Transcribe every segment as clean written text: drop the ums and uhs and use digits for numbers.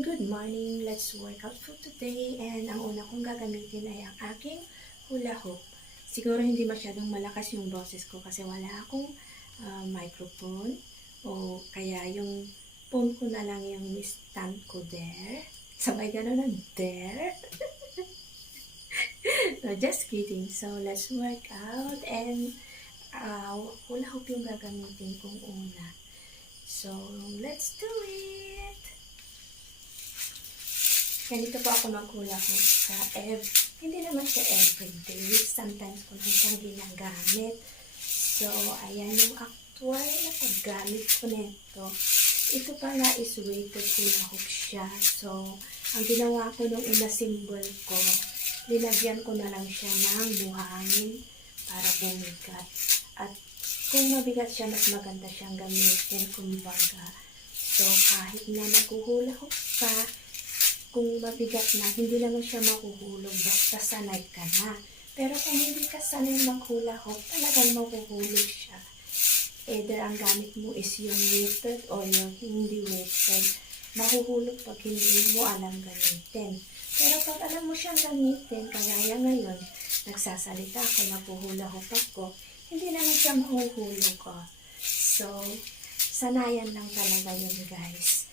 Good morning! Let's work out for today. And ang una kong gagamitin ay ang aking hula hoop. Siguro hindi masyadong malakas yung boses ko kasi wala akong microphone. O kaya yung phone ko na lang yung stand ko there. Sabay gano'n ng there. No, just kidding. So, let's work out. And hula hoop yung gagamitin kong una. So, let's do it! Ganito po ako maghula hoop sa hindi naman siya everyday. Sometimes ko lang siyang ginagamit. So, ayan yung actual na paggamit ko nito. Ito pala is weighted hula hoop siya. So, ang ginawa ko nung una symbol ko, linagyan ko na lang siya ng buhangin para bumigat. At kung mabigat siya, mas maganda siyang gamitin, kumbaga. So, kahit na naghuhula hoop ka, kung mabigat na, hindi naman siya mahuhulog basta sanay ka na. Pero kung hindi ka sanay maghula hoop, talagang mahuhulog siya. Either ang gamit mo is yung weighted o yung hindi weighted. Mahuhulog pag hindi mo alam gamitin. Pero pag alam mo siyang gamitin, kagaya ngayon, nagsasalita ako, naghuhula hoop ako, hindi naman siya mahuhulog ko. So, sanayan lang talaga yun, guys.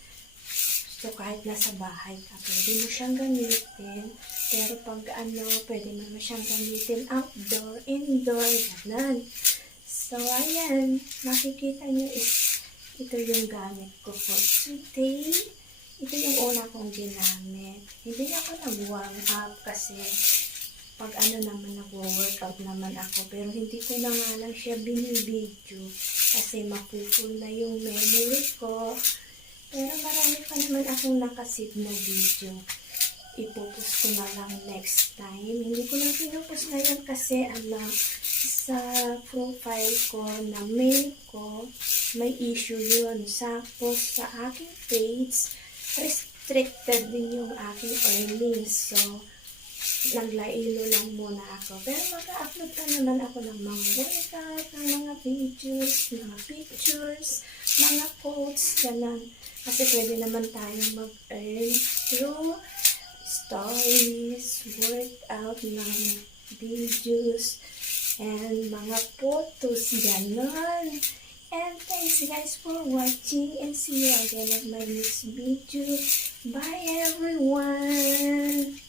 So, kahit nasa bahay ka, pwede mo siyang gamitin. Pero pag pwede mo siyang gamitin outdoor, indoor, ganun. So, ayan. Makikita nyo is, ito yung gamit ko for today. Ito yung una kong ginamit. Hindi ako nag-warm up kasi pag naman nag-workout naman ako. Pero hindi ko na nga lang siya binibidyo kasi mapupul na yung memory ko. Pero marami pa naman akong nakasave na video. Ipopost ko na lang next time. Hindi ko lang pinupost ngayon kasi sa profile ko na mail ko, may issue yun. Tapos sa aking page, restricted din yung aking earnings. So, naglailo lang muna ako. Pero mag-upload pa naman ako ng mga workout, ng mga videos, mga pictures, mga quotes, ganun. Kasi pwede naman tayong mag-earn through stories, workout, ng videos, and mga photos, ganun. And thanks guys for watching and see you again at my next video. Bye everyone!